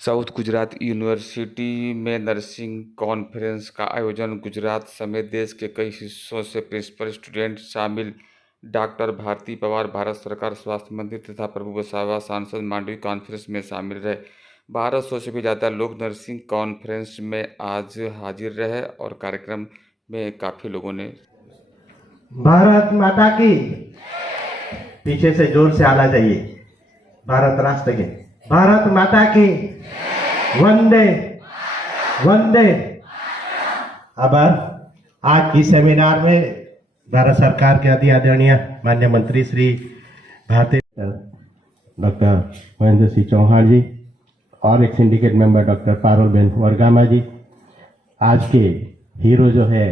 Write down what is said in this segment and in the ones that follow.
South Gujarat university में nursing conference का आयोजन। गुजरात समेत देश के कई हिस्सों से प्रिंसिपल स्टूडेंट शामिल। डॉक्टर भारती पवार, भारत सरकार स्वास्थ्य मंत्री तथा प्रभु वसावा सांसद मांडवी कॉन्फ्रेंस में शामिल रहे। 1200 से भी ज़्यादा लोग नर्सिंग कॉन्फ्रेंस में आज हाजिर रहे और कार्यक्रम में काफ़ी लोगों ने भारत माता की, पीछे से जोर से आना चाहिए। भारत राष्ट्र के, भारत माता की, वंदे वंदे। अब आज की सेमिनार में भारत सरकार के अति आदरणीय माननीय मंत्री श्री भारतीय डॉक्टर महेंद्र सिंह चौहान जी और एक सिंडिकेट मेंबर डॉक्टर पारुलबेन वर्गामा जी, आज के हीरो जो है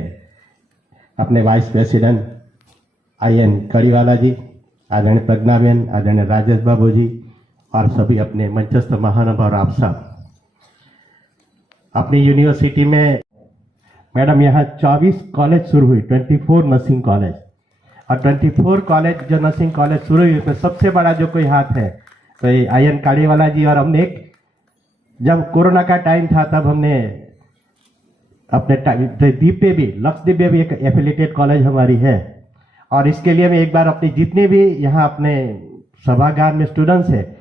अपने वाइस प्रेसिडेंट IN कड़ीवाला जी, आदरणीय प्रज्ञाबेन, आदरणीय राजेश बाबू जी और सभी अपने मंचस्थ महानुभाव आप सब। अपनी यूनिवर्सिटी में मैडम यहाँ 24 कॉलेज शुरू हुई, 24 नर्सिंग कॉलेज, और 24 कॉलेज जो नर्सिंग कॉलेज शुरू हुई उसमें सबसे बड़ा जो कोई हाथ है तो ये IN कड़ीवाला जी। और हमने एक, जब कोरोना का टाइम था तब हमने अपने द्वीप पे भी, लक्षद्वीप में भी एक एफिलिएटेड कॉलेज हमारी है। और इसके लिए मैं एक बार अपने जितने भी यहाँ अपने सभागार में स्टूडेंट्स हैं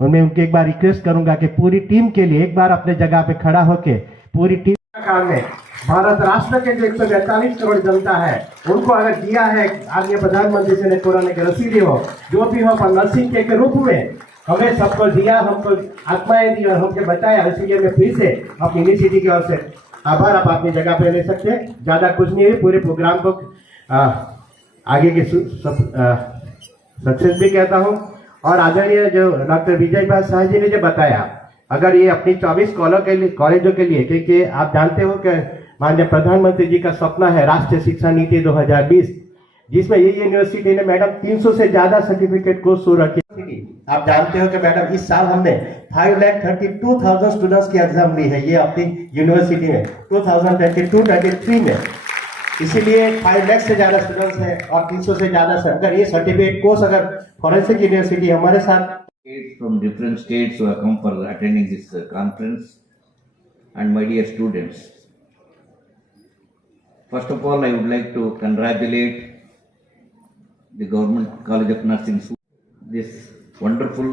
उनमें उनके एक बार रिक्वेस्ट करूंगा कि पूरी टीम के लिए एक बार अपने जगह पे खड़ा होके पूरी टीम काल में भारत राष्ट्र के जो 145 करोड़ जनता है उनको अगर दिया है आदरणीय प्रधानमंत्री जी ने कोरोना की रसीदी हो, जो भी हो, पर नर्सिंग के रूप में हमें सबको दिया, हमको आत्माएं दी और हमको बचाया। इसीलिए मैं फिर से अपनी यूनिवर्सिटी की ओर से आभार। आप अपनी जगह पे ले सकते हैं, ज्यादा कुछ नहीं है, पूरे प्रोग्राम को आगे के सक्सेस भी कहता हूँ। और आदरणीय जो डॉक्टर विजय भाई शाह जी ने जो बताया, अगर ये अपनी 24 कॉलेजों के लिए, क्योंकि आप जानते हो कि माननीय प्रधानमंत्री जी का सपना है राष्ट्रीय शिक्षा नीति 2020, जिसमें ये यूनिवर्सिटी ने मैडम 300 से ज्यादा सर्टिफिकेट कोर्स शुरू रखे। आप जानते हो कि मैडम इस साल हमने 5,32,000 स्टूडेंट्स की एग्जाम ली है ये अपनी यूनिवर्सिटी में 2022-23 में। इसीलिए 5 लाख से ज्यादा स्टूडेंट्स हैं और 300 से ज्यादा से अगर ये सर्टिफिकेट कोर्स अगर फॉरेंसिक यूनिवर्सिटी हमारे साथ from different states who have come for attending this conference, and my dear students, first of all I would like to congratulate the Government College of Nursing this wonderful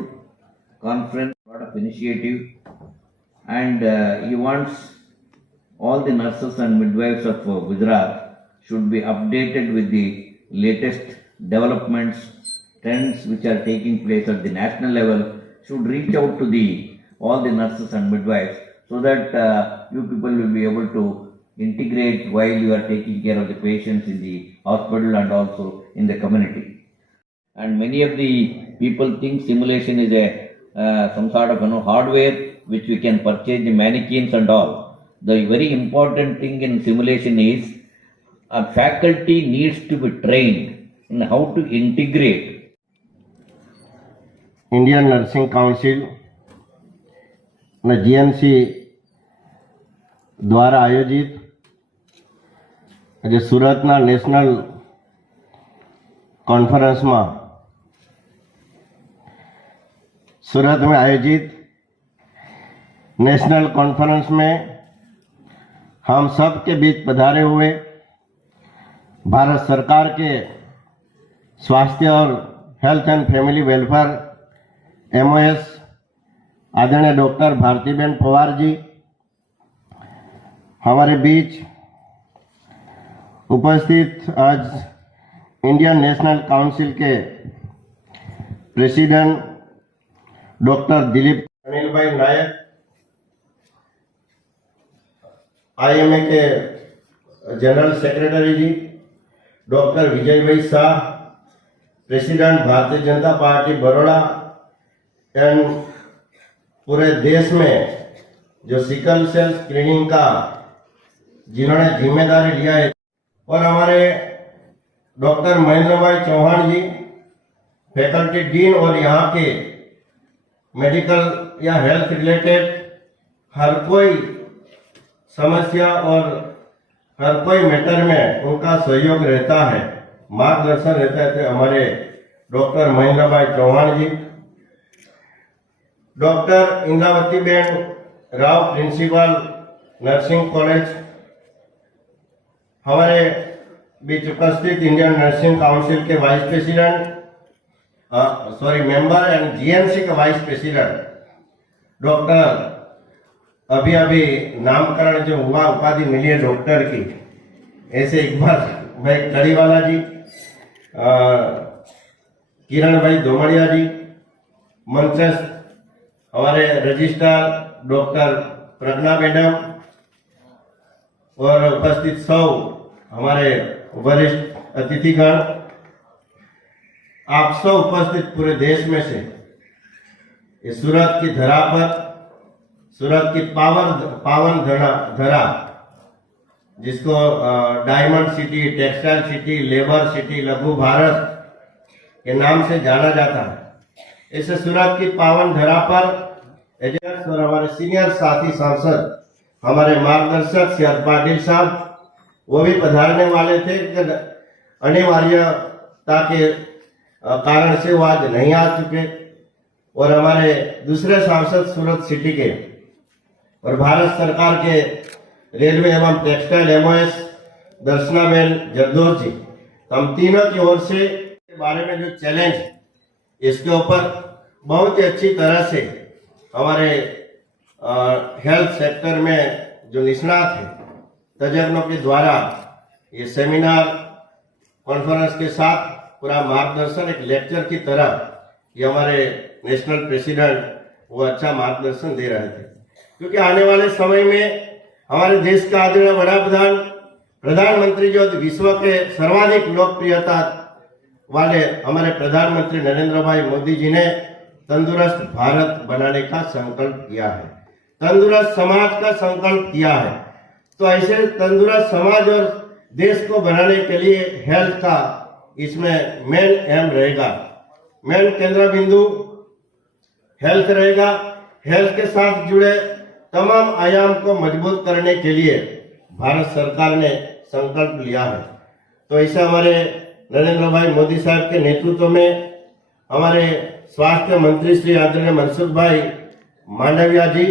conference, lot of initiative, and he wants all the nurses and midwives of Gujarat should be updated with the latest developments, trends which are taking place at the national level, should reach out to all the nurses and midwives so that you people will be able to integrate while you are taking care of the patients in the hospital and also in the community. And many of the people think simulation is a some sort of hardware which we can purchase, the mannequins and all. The very important thing in simulation is a faculty needs to be trained in how to integrate. Indian nursing council ने GNC द्वारा आयोजित सूरतना national conference में सूरत में आयोजित national conference में हम सब के बीच पधारे हुए भारत सरकार के स्वास्थ्य और health and family welfare MOS आदरणीय डॉक्टर भारतीबेन पवार जी हमारे बीच उपस्थित, आज इंडियन नेशनल काउंसिल के प्रेसिडेंट डॉक्टर दिलीप अनिल भाई नायक, IMA के जनरल सेक्रेटरी जी डॉक्टर विजय भाई Shah, president Bharatiya Janata party Baroda, and पूरे देश में जो सिकल सेल स्क्रीनिंग का जिन्होंने जिम्मेदारी लिया है, और हमारे डॉक्टर महेंद्र भाई चौहान जी फैकल्टी डीन, और यहाँ के मेडिकल या हेल्थ रिलेटेड हर कोई समस्या और हर कोई मैटर में उनका सहयोग रहता है, मार्गदर्शन रहता है। तो हमारे डॉक्टर महेंद्र भाई चौहान जी, डॉक्टर इंद्रावती बेन राव प्रिंसिपल नर्सिंग कॉलेज, हमारे बीच उपस्थित इंडियन नर्सिंग काउंसिल के vice president member and GNC का वाइस प्रेसिडेंट डॉक्टर अभी नामकरण जो हुआ, उपाधि मिली है डॉक्टर की, ऐसे इकबाल भाई कड़ीवाला जी, किरण भाई दोमड़िया जी, मंचस्थ हमारे रजिस्ट्रार डॉक्टर प्रज्ञा मैडम और उपस्थित सौ हमारे वरिष्ठ अतिथिगण, आप सब उपस्थित पूरे देश में से इस सूरत की धरा पर, सूरत की पावन धरा जिसको diamond city, textile city, labour city, लघु भारत के नाम से जाना जाता है, इस सूरत की पावन धरा पर एजेंट्स और हमारे सीनियर साथी सांसद, हमारे मार्गदर्शक सियाद पाटिल साहब, वो भी पधारने वाले थे, अनिवार्यता के कारण से वो आज नहीं आ चुके, और हमारे दूसरे सांसद सूरत सिटी के और भारत सरकार के रेलवे एवं टेक्सटाइल एमओएस दर्शनाबेन जरदोस जी, हम तीनों की ओर से के बारे में जो चैलेंज, इसके ऊपर बहुत ही अच्छी तरह से हमारे हेल्थ सेक्टर में जो निष्णात हैं, तज्ञों के द्वारा ये सेमिनार कॉन्फ्रेंस के साथ पूरा मार्गदर्शन एक लेक्चर की तरह ये हमारे नेशनल प्रेसिडेंट वो अच्छा मार्गदर्शन दे रहे थे, क्योंकि आने वाले समय में हमारे देश का आदरणीय प्रधानमंत्री जो विश्व के सर्वाधिक लोकप्रियता वाले हमारे प्रधानमंत्री नरेंद्र भाई मोदी जी ने तंदुरुस्त भारत बनाने का संकल्प किया है, तंदुरुस्त समाज का संकल्प किया है। तो ऐसे तंदुरुस्त समाज और देश को बनाने के लिए हेल्थ का इसमें मेन एम रहेगा, मेन केंद्र बिंदु हेल्थ रहेगा। हेल्थ के साथ जुड़े तमाम आयाम को मजबूत करने के लिए भारत सरकार ने संकल्प लिया है। तो ऐसे हमारे नरेंद्र भाई मोदी साहब के नेतृत्व में हमारे स्वास्थ्य मंत्री श्री आदरणीय मनसुख भाई मांडविया जी,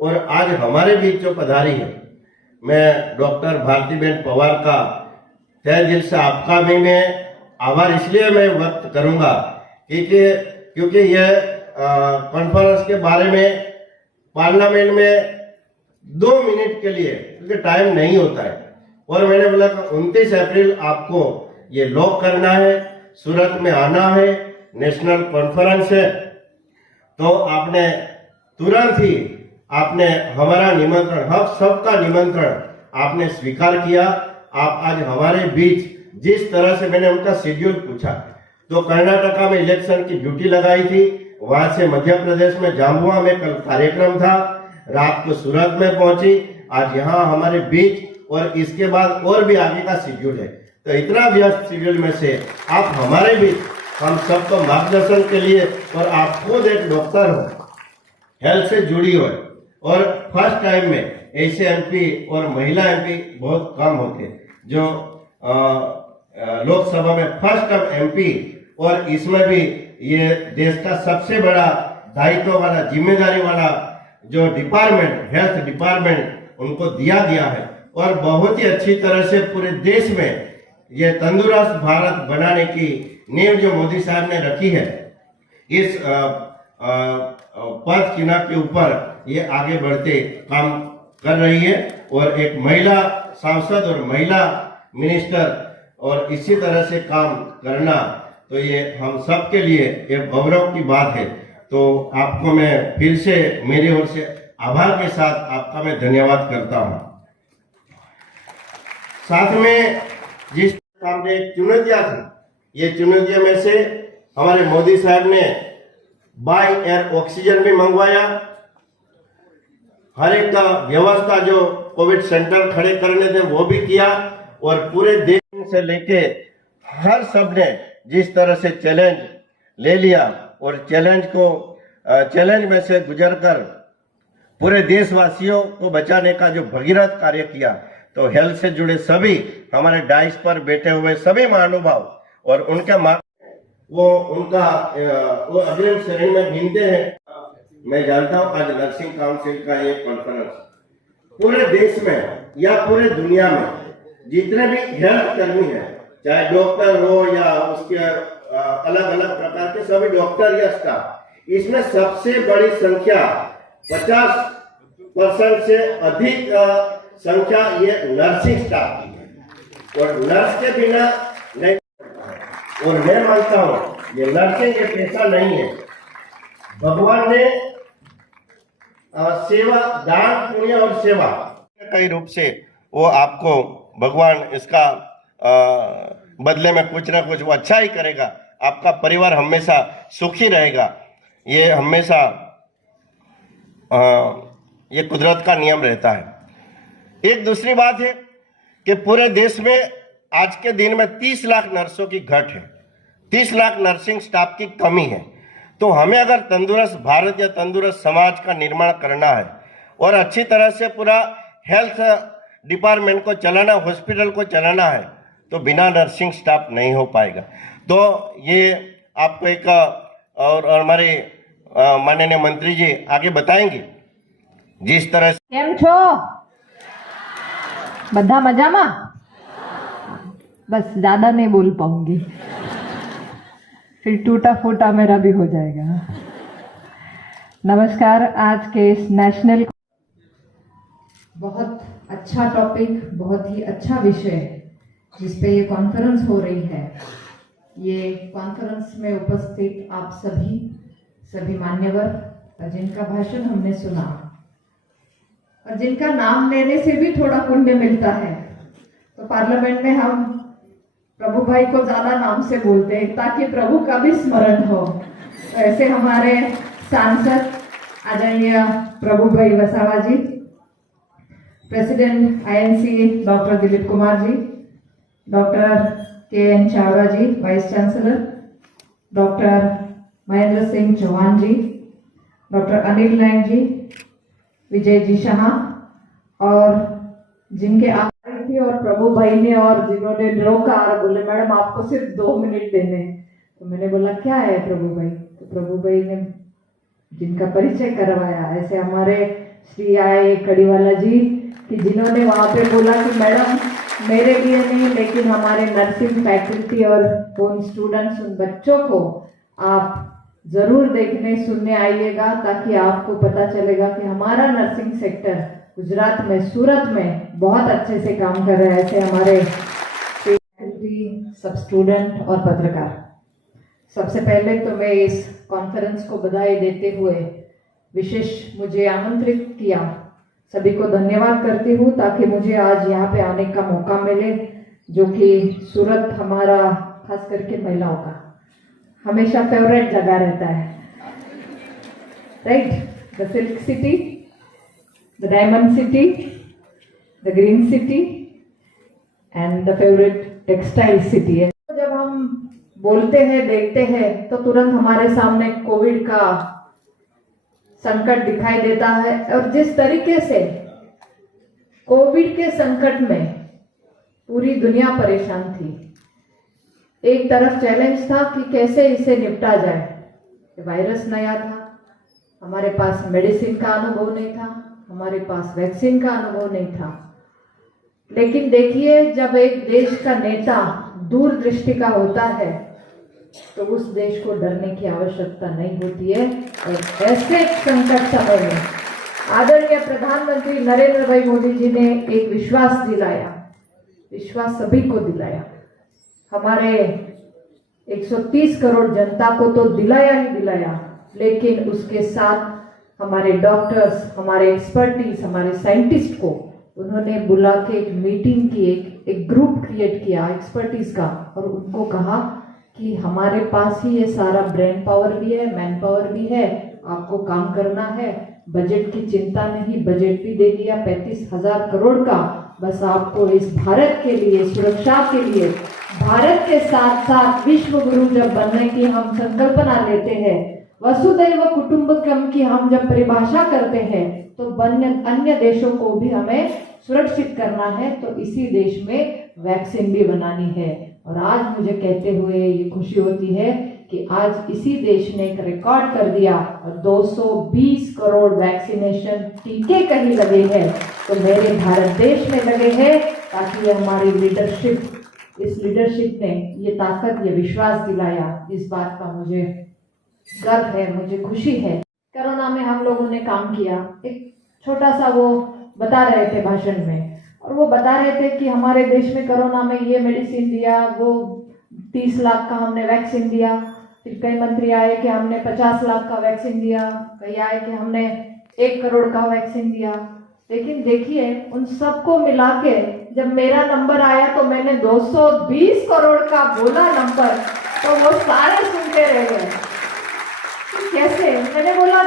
और आज हमारे बीच जो पधारी है, मैं डॉक्टर भारतीबेन पवार का तहे दिल से आपका भी मैं आभार इसलिए मैं व्यक्त करूंगा क्योंकि यह कॉन्फ्रेंस के बारे में पार्लियामेंट में 2 मिनट के लिए, क्योंकि टाइम नहीं होता है, और मैंने बोला 29 अप्रैल आपको ये लॉक करना है, सूरत में आना है, नेशनल कॉन्फ्रेंस है। तो आपने तुरंत ही आपने हमारा निमंत्रण, हम सबका निमंत्रण आपने स्वीकार किया। आप आज हमारे बीच, जिस तरह से मैंने उनका शेड्यूल पूछा, तो कर्नाटका में इलेक्शन की ड्यूटी लगाई थी, वहां से मध्य प्रदेश में जाम्बुआ में कल कार्यक्रम था, रात को सूरत में पहुंची, आज यहाँ हमारे बीच, और इसके बाद और भी आगे का शेड्यूल है। तो इतना व्यस्त शेड्यूल में से आप हमारे बीच, हम सबको मार्गदर्शन के लिए, और आप खुद एक डॉक्टर हो, हेल्थ से जुड़ी हो, और फर्स्ट टाइम में ऐसे एमपी और महिला एमपी बहुत कम होते, जो लोकसभा में फर्स्ट टाइम एमपी, और इसमें भी ये देश का सबसे बड़ा दायित्व वाला, जिम्मेदारी वाला जो डिपार्टमेंट, हेल्थ डिपार्टमेंट उनको दिया गया है, और बहुत ही अच्छी तरह से पूरे देश में ये तंदुरुस्त भारत बनाने की नींव जो मोदी साहब ने रखी है, इस पथ चिन्ह के ऊपर ये आगे बढ़ते काम कर रही है। और एक महिला सांसद और महिला मिनिस्टर, और इसी तरह से काम करना, तो ये हम सब के लिए एक गौरव की बात है। तो आपको मैं फिर से मेरी ओर से आभार के साथ आपका मैं धन्यवाद करता हूं। साथ में जिस सामने चुनौतियां थी, ये चुनौतियों में से हमारे मोदी साहब ने बाय एयर ऑक्सीजन भी मंगवाया, हर एक का व्यवस्था जो कोविड सेंटर खड़े करने थे वो भी किया, और पूरे देश से लेके हर सब ने जिस तरह से चैलेंज ले लिया, और चैलेंज में से गुजरकर पूरे देशवासियों को बचाने का जो भगीरथ कार्य किया, तो हेल्थ से जुड़े सभी हमारे डाइस पर बैठे हुए सभी महानुभाव, और उनका वो अग्रिम श्रेणी में गिनते हैं मैं जानता हूं आज नर्सिंग काउंसिल का ये कॉन्फ्रेंस पूरे देश में या पूरे दुनिया में जितने भी हेल्थ कर्मी हैं, चाहे डॉक्टर हो या उसके अलग अलग प्रकार के सभी डॉक्टर या स्टाफ, इसमें सबसे बड़ी संख्या 50% से अधिक संख्या ये नर्सिंग स्टाफ की है और नर्स के बिना नहीं। और मैं मानता हूं ये नर्सिंग ये पेशा नहीं है, भगवान ने सेवा, दान, पुण्य और सेवा कई रूप से वो आपको भगवान इसका बदले में कुछ ना कुछ वो अच्छा ही करेगा। आपका परिवार हमेशा सुखी रहेगा, ये हमेशा ये कुदरत का नियम रहता है। एक दूसरी बात है कि पूरे देश में आज के दिन में 30 लाख नर्सों की घट है, 30 लाख नर्सिंग स्टाफ की कमी है। तो हमें अगर तंदुरुस्त भारत या तंदुरुस्त समाज का निर्माण करना है और अच्छी तरह से पूरा हेल्थ डिपार्टमेंट को चलाना, हॉस्पिटल को चलाना है, तो बिना नर्सिंग स्टाफ नहीं हो पाएगा। तो ये आपको एक और हमारे माननीय मंत्री जी आगे बताएंगे जिस तरह से। કેમ છો બધા મજામાં? बस ज्यादा नहीं बोल पाऊंगी, फिर टूटा फूटा मेरा भी हो जाएगा। नमस्कार। आज के इस नेशनल बहुत अच्छा टॉपिक, बहुत ही अच्छा विषय जिस पे ये कॉन्फ्रेंस हो रही है। ये कॉन्फ्रेंस में उपस्थित आप सभी मान्यवर और जिनका भाषण हमने सुना और जिनका नाम लेने से भी थोड़ा पुण्य मिलता है, तो पार्लियामेंट में हम प्रभु भाई को ज्यादा नाम से बोलते हैं ताकि प्रभु का भी स्मरण हो। तो ऐसे हमारे सांसद आदरणीय प्रभु भाई Vasava ji, president INC doctor Dilip Kumar ji, doctor K N. Chavda ji vice chancellor, doctor Mahendra Singh Chauhan ji, doctor Anil Nayak ji, Vijay ji Shah और जिनके आ रही थी और प्रभु भाई ने और जिन्होंने रोका और बोले मैडम आपको सिर्फ 2 मिनट देने, तो मैंने बोला क्या है प्रभु भाई, तो प्रभु भाई ने जिनका परिचय करवाया, ऐसे हमारे श्री आए कड़ीवाला जी कि जिन्होंने वहां पे बोला कि मैडम मेरे लिए नहीं लेकिन हमारे नर्सिंग फैकल्टी और उन स्टूडेंट्स, उन बच्चों को आप जरूर देखने सुनने आइएगा ताकि आपको पता चलेगा कि हमारा नर्सिंग सेक्टर गुजरात में, सूरत में बहुत अच्छे से काम कर रहा है। ऐसे हमारे फैकल्टी, सब स्टूडेंट और पत्रकार, सबसे पहले तो मैं इस कॉन्फ्रेंस को बधाई देते हुए विशेष मुझे आमंत्रित किया सभी को धन्यवाद करती हूँ ताकि मुझे आज यहाँ पे आने का मौका मिले, जो कि सूरत हमारा खास करके महिलाओं का हमेशा फेवरेट जगह रहता है, right? The silk city, the diamond city, the green city and the favourite textile city है। जब हम बोलते हैं, देखते हैं, तो तुरंत हमारे सामने कोविड का संकट दिखाई देता है और जिस तरीके से कोविड के संकट में पूरी दुनिया परेशान थी, एक तरफ चैलेंज था कि कैसे इसे निपटा जाए। वायरस नया था, हमारे पास मेडिसिन का अनुभव नहीं था, हमारे पास वैक्सीन का अनुभव नहीं था। लेकिन देखिए, जब एक देश का नेता दूरदृष्टि का होता है तो उस देश को डरने की आवश्यकता नहीं होती है। और ऐसे संकट समय में आदरणीय प्रधानमंत्री नरेंद्र भाई मोदी जी ने एक विश्वास दिलाया, विश्वास सभी को दिलाया, हमारे 130 करोड़ जनता को तो दिलाया ही दिलाया, लेकिन उसके साथ हमारे डॉक्टर्स, हमारे एक्सपर्टीज, हमारे साइंटिस्ट को उन्होंने बुला के एक मीटिंग की, एक ग्रुप क्रिएट किया एक्सपर्टीज का, और उनको कहा कि हमारे पास ही ये सारा ब्रेन पावर भी है, मैन पावर भी है, आपको काम करना है, बजट की चिंता नहीं, बजट भी दे दिया 35,000 करोड़ का। बस आपको इस भारत के लिए, सुरक्षा के लिए, भारत के साथ साथ विश्व गुरु जब बनने की हम संकल्पना लेते हैं, वसुदैव कुटुंबकम की हम जब परिभाषा करते हैं, तो अन्य देशों को भी हमें सुरक्षित करना है, तो इसी देश में वैक्सीन भी बनानी है। और आज मुझे कहते हुए ये खुशी होती है कि कि आज इसी देश ने एक रिकॉर्ड कर दिया और 220 करोड़ वैक्सीनेशन टीके कहीं लगे हैं तो मेरे भारत देश में लगे हैं, ताकि ये हमारी लीडरशिप, इस लीडरशिप ने ये ताकत, ये विश्वास दिलाया। इस बात का मुझे गर्व है, मुझे खुशी है। कोरोना में हम लोगों ने काम किया, एक छोटा सा वो बता रहे थे भाषण में, और वो बता रहे थे कि हमारे देश में कोरोना में ये मेडिसिन दिया, वो 30 लाख का हमने वैक्सीन दिया। फिर कई मंत्री आए कि हमने 50 लाख का वैक्सीन दिया, कई आए कि हमने 1 करोड़ का वैक्सीन दिया। लेकिन देखिए उन सबको मिला के जब मेरा नंबर आया तो मैंने 220 करोड़ का बोला नंबर, तो वो सारे सुनते रह गए। कैसे? मैंने बोला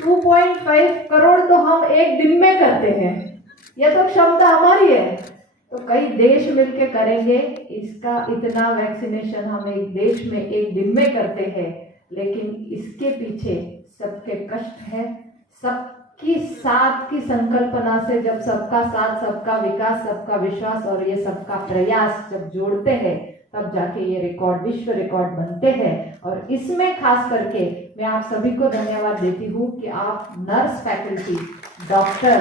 2.5 करोड़ तो हम एक दिन में करते हैं, यह तो क्षमता हमारी है। तो कई देश मिलके करेंगे इसका, इतना वैक्सीनेशन हम एक देश में एक दिन में करते हैं, लेकिन इसके पीछे सबके कष्ट है, सबकी साथ की संकल्पना से जब सबका साथ, सबका विकास, सबका विश्वास और ये सबका प्रयास जब जोड़ते हैं तब जाके ये रिकॉर्ड, विश्व रिकॉर्ड बनते हैं। और इसमें खास करके मैं आप सभी को धन्यवाद देती हूँ कि आप नर्स फैकल्टी, डॉक्टर,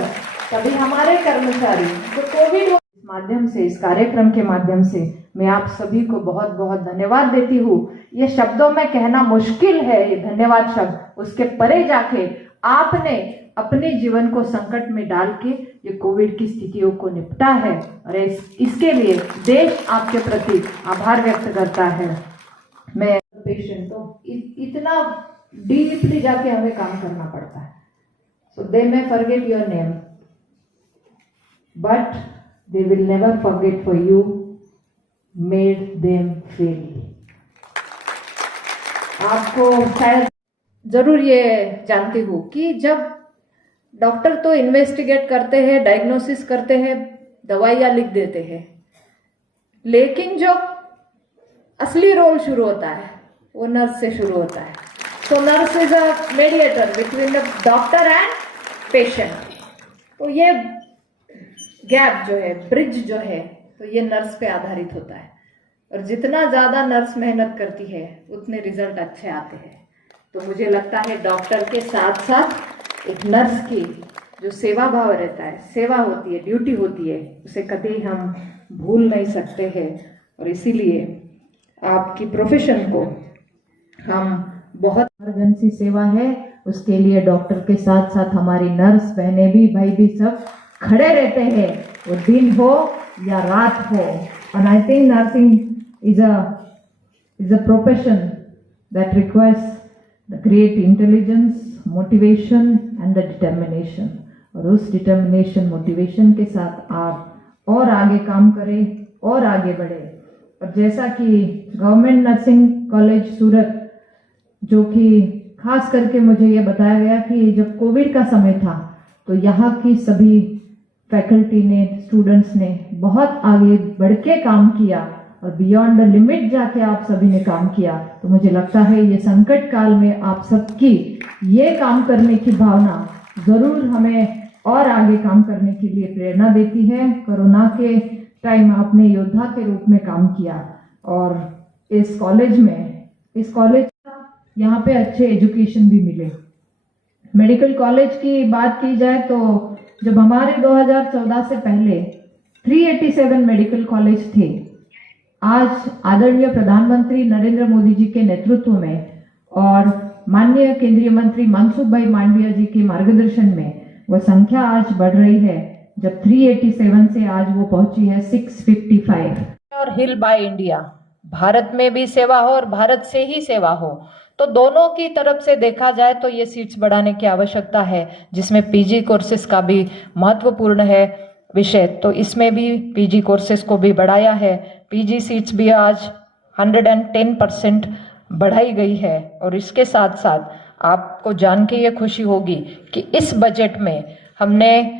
सभी हमारे कर्मचारी जो कोविड इस माध्यम से, इस कार्यक्रम के माध्यम से मैं आप सभी को बहुत बहुत धन्यवाद देती हूँ। ये शब्दों में कहना मुश्किल है, ये धन्यवाद शब्द, उसके परे जाके आपने अपने जीवन को संकट में डाल के ये कोविड की स्थितियों को निपटा है और इसके लिए देश आपके प्रति आभार व्यक्त करता है। मैं पेशेंट तो इतना डीपली जाके हमें काम करना पड़ता है। So they may forget your name but they will never forget for you made them fail. आपको शायद जरूर ये जानती हूँ कि जब डॉक्टर तो इन्वेस्टिगेट करते हैं, डायग्नोसिस करते हैं, दवाइयाँ लिख देते हैं, लेकिन जो असली रोल शुरू होता है वो नर्स से शुरू होता है। So nurse is a mediator between the doctor and patient. तो ये गैप जो है, ब्रिज जो है, तो ये नर्स पे आधारित होता है और जितना ज़्यादा नर्स मेहनत करती है उतने रिजल्ट अच्छे आते हैं। तो मुझे लगता है डॉक्टर के साथ साथ एक नर्स की जो सेवा भाव रहता है, सेवा होती है, ड्यूटी होती है, उसे कभी हम भूल नहीं सकते हैं। और इसीलिए आपकी प्रोफेशन को हम बहुत, इमरजेंसी सेवा है, उसके लिए डॉक्टर के साथ साथ हमारी नर्स बहनें भी, भाई भी सब खड़े रहते हैं, वो दिन हो या रात हो। और I think nursing is a profession that requires the great intelligence, motivation and the determination। और उस determination, motivation के साथ आप और आगे काम करें और आगे बढ़े। और जैसा कि गवर्नमेंट नर्सिंग कॉलेज सूरत, जो कि खास करके मुझे ये बताया गया कि जब कोविड का समय था तो यहाँ की सभी फैकल्टी ने, स्टूडेंट्स ने बहुत आगे बढ़ के काम किया और बियॉन्ड द लिमिट जाके आप सभी ने काम किया। तो मुझे लगता है ये संकट काल में आप सबकी ये काम करने की भावना जरूर हमें और आगे काम करने के लिए प्रेरणा देती है। कोरोना के टाइम आपने योद्धा के रूप में काम किया और इस कॉलेज यहाँ पे अच्छे एजुकेशन भी मिले। मेडिकल कॉलेज की बात की जाए तो जब हमारे 2014 से पहले 387 मेडिकल कॉलेज थे, आज आदरणीय प्रधानमंत्री नरेंद्र मोदी जी के नेतृत्व में और माननीय केंद्रीय मंत्री मनसुख भाई मांडविया जी के मार्गदर्शन में वह संख्या आज बढ़ रही है। जब 387 से आज वो पहुंची है 655। और हिल बाय इंडिया, भारत में भी सेवा हो और भारत से ही सेवा हो, तो दोनों की तरफ से देखा जाए तो ये सीट्स बढ़ाने की आवश्यकता है, जिसमें पीजी कोर्सेज का भी महत्वपूर्ण है विषय। तो इसमें भी पीजी कोर्सेज को भी बढ़ाया है। पीजी सीट्स भी आज 110% बढ़ाई गई है। और इसके साथ साथ आपको जान के ये खुशी होगी कि इस बजट में हमने,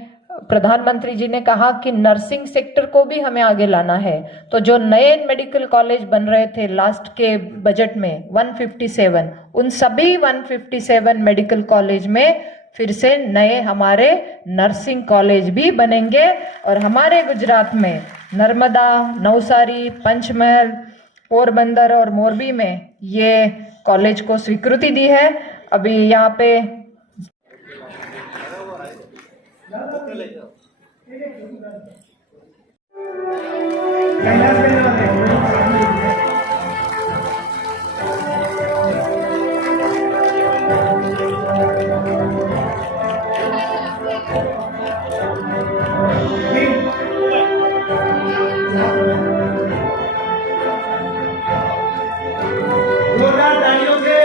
प्रधानमंत्री जी ने कहा कि नर्सिंग सेक्टर को भी हमें आगे लाना है। तो जो नए मेडिकल कॉलेज बन रहे थे लास्ट के बजट में 157, उन सभी 157 मेडिकल कॉलेज में फिर से नए हमारे नर्सिंग कॉलेज भी बनेंगे। और हमारे गुजरात में नर्मदा, नवसारी, पंचमहल, पोरबंदर और मोरबी में ये कॉलेज को स्वीकृति दी है। अभी यहाँ पे जोरदार तालियों से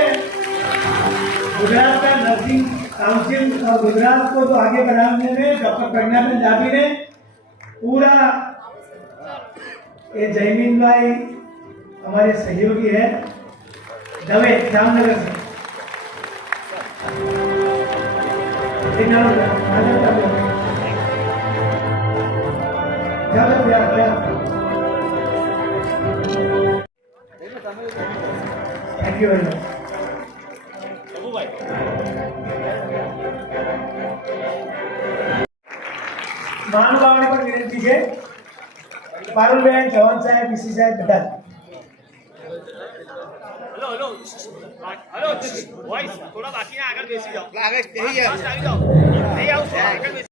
गुजरात का नर्सिंग काउंसिल और गुजरात को तो आगे बढ़ाने में डॉक्टर प्रज्ञा पंजाबी ने पूरा, ये जयमीन भाई हमारे सहयोगी है दवे जामनगर से, थैंक यू वेरी मच। महानुभावों पर विनंती है, पारुलबेन चौहान साहब, पीसी साहब बता। हेलो वॉइस थोड़ा बाकी है, आगे बेसी जाओ, आगे यही है, आगे जाओ, नहीं आओ आगे बेसी।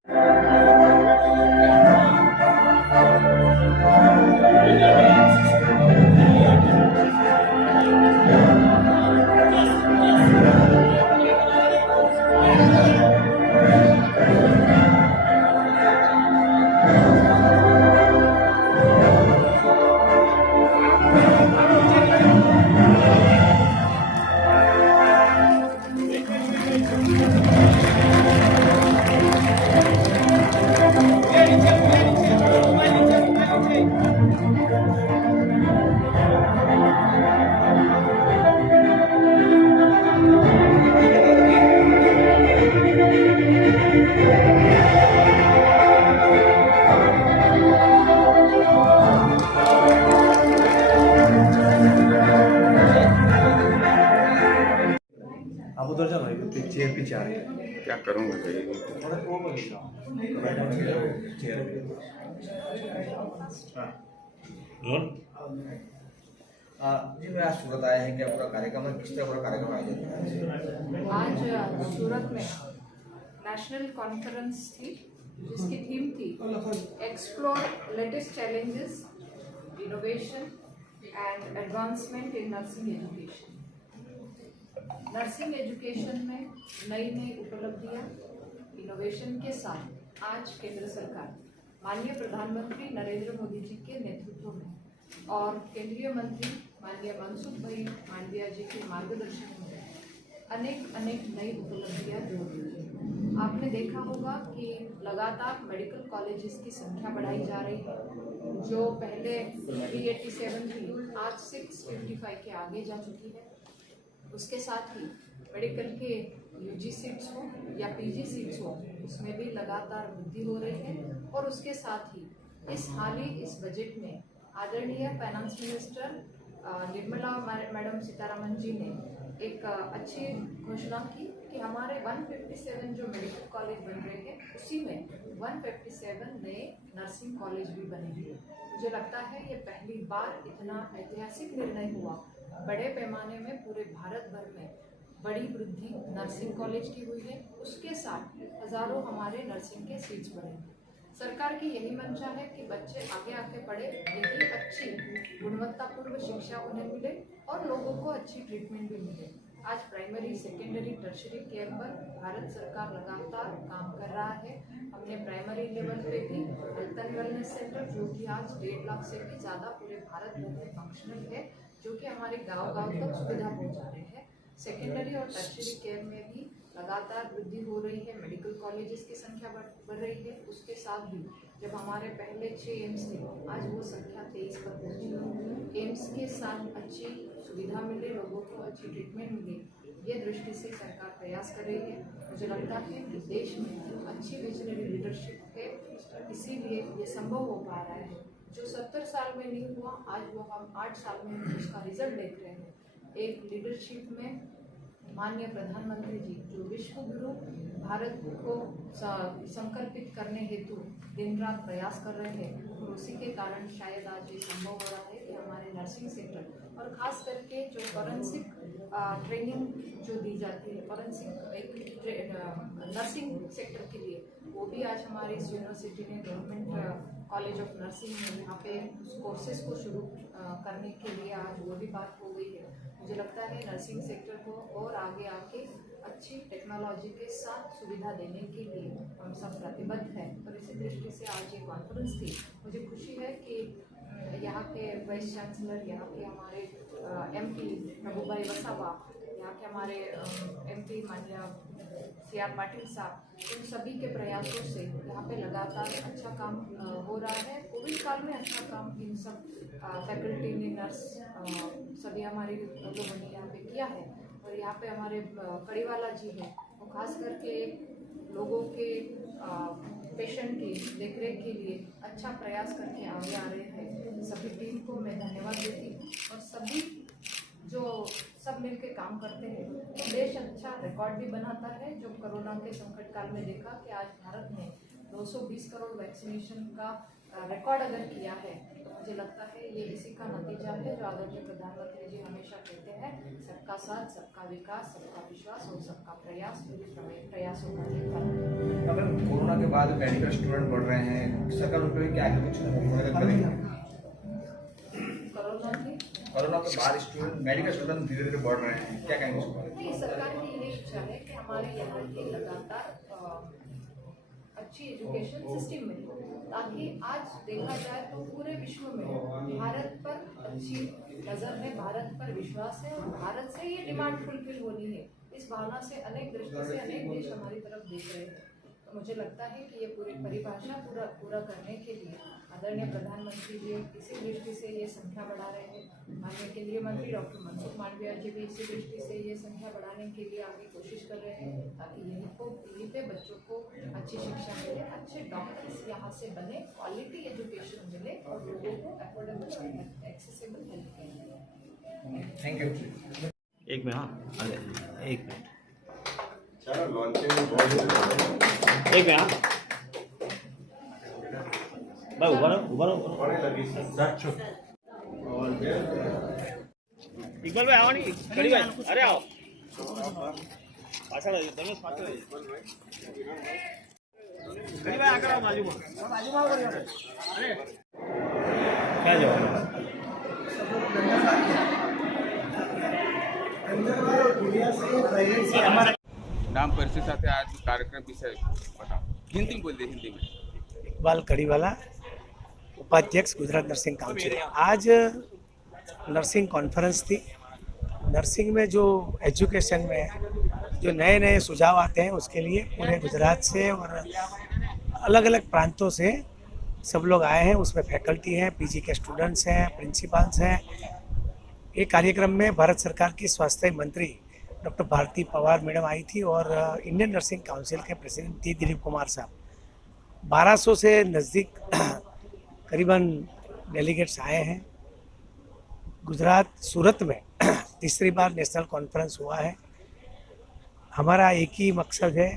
आप उधर जाओ, चेयर पीछे आ रही है। क्या करूँगा जी मैं आज सूरत आया है, क्या पूरा कार्यक्रम है, किस तरह पूरा कार्यक्रम आयोजित है? आज सूरत में नेशनल कॉन्फ्रेंस थी जिसकी थीम थी explore latest challenges, innovation and advancement in nursing education. Nursing education में नई नई उपलब्धियां, इनोवेशन के साथ आज केंद्र सरकार माननीय प्रधानमंत्री नरेंद्र मोदी जी के नेतृत्व में और केंद्रीय मंत्री माननीय मनसुख भाई मांडविया जी के मार्गदर्शन में अनेक नई उपलब्धियां जोड़ रही है। आपने देखा होगा कि लगातार मेडिकल कॉलेजेस की संख्या बढ़ाई जा रही है, जो पहले 387 थी आज 655 के आगे जा चुकी है। उसके साथ ही मेडिकल के यूजी सीट्स हो या पीजी सीट्स हो, उसमें भी लगातार वृद्धि हो रही है। और उसके साथ ही इस बजट में आदरणीय finance minister Nirmala madam Sitharaman ji ने एक अच्छी घोषणा की कि हमारे 157 जो मेडिकल कॉलेज बन रहे हैं उसी में 157 नए नर्सिंग कॉलेज भी बनेंगे। मुझे लगता है ये पहली बार इतना ऐतिहासिक निर्णय हुआ, बड़े पैमाने में पूरे भारत भर में बड़ी वृद्धि नर्सिंग कॉलेज की हुई है। उसके साथ हजारों हमारे नर्सिंग के सीट्स बढ़ेंगे। सरकार की यही मंशा है कि बच्चे आगे आके पढ़े, यही अच्छी गुणवत्तापूर्ण शिक्षा उन्हें मिले और लोगों को अच्छी ट्रीटमेंट भी मिले। आज प्राइमरी, सेकेंडरी, टर्शरी केयर पर भारत सरकार लगातार काम कर रहा है। हमने प्राइमरी लेवल पे भी हेल्थ एंड वेलनेस सेंटर, जो कि आज 1.5 लाख से भी ज़्यादा पूरे भारत भर में फंक्शनल है, जो कि हमारे गांव-गांव तक सुविधा पहुंचा रहे हैं। सेकेंडरी और टर्शरी केयर में भी लगातार वृद्धि हो रही है, मेडिकल कॉलेजेस की संख्या बढ़ रही है। उसके साथ भी जब हमारे पहले 6 एम्स थे, आज वो संख्या 23 पर पहुंची है। एम्स के साथ अच्छी सुविधा मिले, लोगों को अच्छी ट्रीटमेंट मिले, ये दृष्टि से सरकार प्रयास कर रही है। मुझे लगता है कि देश में अच्छी विजनरी लीडरशिप है, इसीलिए ये संभव हो पा रहा है। जो 70 साल में नहीं हुआ, आज वो हम 8 साल में उसका रिजल्ट देख रहे हैं। एक लीडरशिप में माननीय प्रधानमंत्री जी जो विश्व गुरु भारत को संकल्पित करने हेतु दिन रात प्रयास कर रहे हैं, और उसी के कारण शायद आज ये संभव हो रहा है कि हमारे नर्सिंग सेक्टर और ख़ास करके जो फॉरेंसिक ट्रेनिंग जो दी जाती है फॉरेंसिक एक नर्सिंग सेक्टर के लिए, वो भी आज हमारी इस यूनिवर्सिटी ने गवर्नमेंट कॉलेज ऑफ नर्सिंग में यहाँ पे उस कोर्सेज को शुरू करने के लिए आज वो भी बात हो गई है। मुझे लगता है नर्सिंग सेक्टर को और आगे आके अच्छी टेक्नोलॉजी के साथ सुविधा देने के लिए हम सब प्रतिबद्ध हैं। और इसी दृष्टि से आज ये कॉन्फ्रेंस थी। मुझे खुशी है कि यहाँ के वाइस चांसलर, यहाँ के हमारे MP प्रभुभाई वसावा, यहाँ के हमारे MP माननीय CR पाटिल साहब, इन सभी के प्रयासों से यहाँ पे लगातार अच्छा काम हो रहा है। कोविड काल में अच्छा काम इन सब फैकल्टी ने, नर्स सभी हमारे लोगों ने यहाँ पे किया है। और यहाँ पे हमारे कड़ीवाला जी हैं, वो खास करके लोगों के पेशेंट की देखरेख के लिए अच्छा प्रयास करके आगे आ रहे हैं। सभी टीम को मैं धन्यवाद देती हूँ और सभी जो सब मिलके काम करते हैं। देश अच्छा रिकॉर्ड भी बनाता है। जो कोरोना के संकट काल में देखा कि आज भारत ने 220 करोड़ वैक्सीनेशन का रिकॉर्ड अगर किया है, तो मुझे लगता है ये इसी का नतीजा है जो आदरणीय प्रधानमंत्री जी हमेशा कहते हैं, सबका साथ, सबका विकास, सबका विश्वास और सबका प्रयास, प्रयासों का ही फल। अगर कोरोना के बाद मेडिकल स्टूडेंट बढ़ रहे हैं, सरकार उन पर क्या आगे कुछ मदद करेगी? कोरोना के बाद स्टूडेंट, मेडिकल स्टूडेंट धीरे धीरे बढ़ रहे हैं, क्या कहेंगे उसको? सरकार की यही इच्छा है कि हमारे यहाँ की लगातार अच्छी एजुकेशन सिस्टम मिले, ताकि आज देखा जाए तो पूरे विश्व में भारत पर अच्छी नज़र है, भारत पर विश्वास है और भारत से ये डिमांड फुलफिल होनी है। इस भावना से अनेक दृष्टि से अनेक देश हमारी तरफ देख रहे हैं। तो मुझे लगता है कि ये पूरी परिभाषा पूरा करने के लिए आदरणीय प्रधानमंत्री जी इसी दृष्टि से ये संख्या बढ़ा रहे हैं। माननीय केंद्रीय मंत्री डॉक्टर मनसुख मांडविया जी भी इसी दृष्टि से ये संख्या बढ़ाने के लिए आगे कोशिश कर रहे हैं, ताकि यहीं पे बच्चों को अच्छी शिक्षा मिले, अच्छे डॉक्टर्स यहाँ से बने, क्वालिटी एजुकेशन मिले और लोगों को अफोर्डेबल और एक्सेसिबल हेल्थ केयर मिले। Thank you. एक मिनट, हाँ एक मिनट, एक मिनट भाई, उभा रहो। इकबाल भाई आओ नहीं, कड़ी भाई, अरे आओ पाछड़ धर्मेश पाछड़ कड़ी भाई आकर आओ बाजू में अरे क्या जवाब नाम परिचय સાથે आज कार्यक्रम विषय बताओ। हिंदी में बोल दे, हिंदी में। इकबाल कड़ीवाला, उपाध्यक्ष गुजरात नर्सिंग काउंसिल। आज नर्सिंग कॉन्फ्रेंस थी। नर्सिंग में जो एजुकेशन में जो नए नए सुझाव आते हैं, उसके लिए पूरे गुजरात से और अलग अलग प्रांतों से सब लोग आए हैं। उसमें फैकल्टी हैं, PG के स्टूडेंट्स हैं, प्रिंसिपल्स हैं। ये कार्यक्रम में भारत सरकार की स्वास्थ्य मंत्री डॉक्टर भारती पवार मैडम आई थी और इंडियन नर्सिंग काउंसिल के प्रेसिडेंट टी दिलीप कुमार साहब। 1200 से नज़दीक करीबन डेलीगेट्स आए हैं। गुजरात सूरत में तीसरी बार नेशनल कॉन्फ्रेंस हुआ है। हमारा एक ही मकसद है,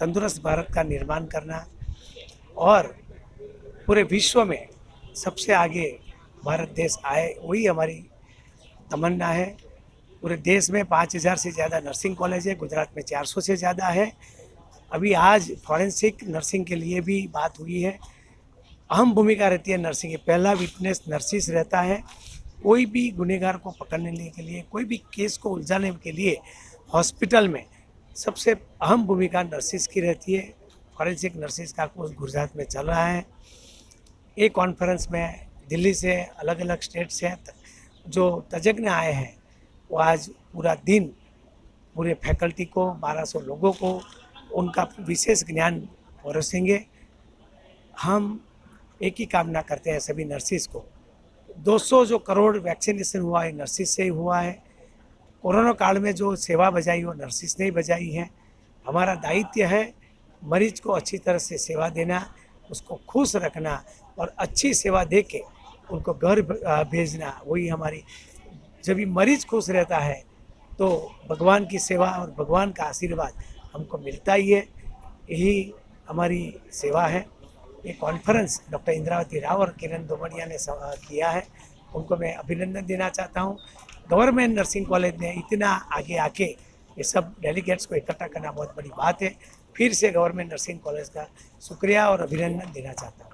तंदुरुस्त भारत का निर्माण करना और पूरे विश्व में सबसे आगे भारत देश आए, वही हमारी तमन्ना है। पूरे देश में 5000 से ज़्यादा नर्सिंग कॉलेज है, गुजरात में 400 से ज़्यादा है। अभी आज फॉरेंसिक नर्सिंग के लिए भी बात हुई है। अहम भूमिका रहती है नर्सिंग की। पहला विटनेस नर्सिस रहता है। कोई भी गुनहगार को पकड़ने के लिए, कोई भी केस को उलझाने के लिए हॉस्पिटल में सबसे अहम भूमिका नर्सिस की रहती है। फॉरेंसिक नर्सिस का कोर्स गुजरात में चल रहा है। एक कॉन्फ्रेंस में दिल्ली से, अलग अलग स्टेट से जो तज्ञ आए हैं, वो आज पूरा दिन पूरे फैकल्टी को, 1200 लोगों को उनका विशेष ज्ञान परोसेंगे। हम एक ही कामना करते हैं सभी नर्सिस को। 200 जो करोड़ वैक्सीनेशन हुआ है, नर्सिस से ही हुआ है। कोरोना काल में जो सेवा बजाई वो नर्सिस ने ही बजाई है। हमारा दायित्व है मरीज को अच्छी तरह से सेवा देना, उसको खुश रखना और अच्छी सेवा दे के उनको घर भेजना। वही हमारी, जब भी मरीज खुश रहता है तो भगवान की सेवा और भगवान का आशीर्वाद हमको मिलता ही है। यही हमारी सेवा है। ये कॉन्फ्रेंस डॉक्टर इंद्रावती राव और किरण दोमड़िया ने किया है। उनको मैं अभिनंदन देना चाहता हूँ। गवर्नमेंट नर्सिंग कॉलेज ने इतना आगे आके ये सब डेलीगेट्स को इकट्ठा करना बहुत बड़ी बात है। फिर से गवर्नमेंट नर्सिंग कॉलेज का शुक्रिया और अभिनंदन देना चाहता हूँ।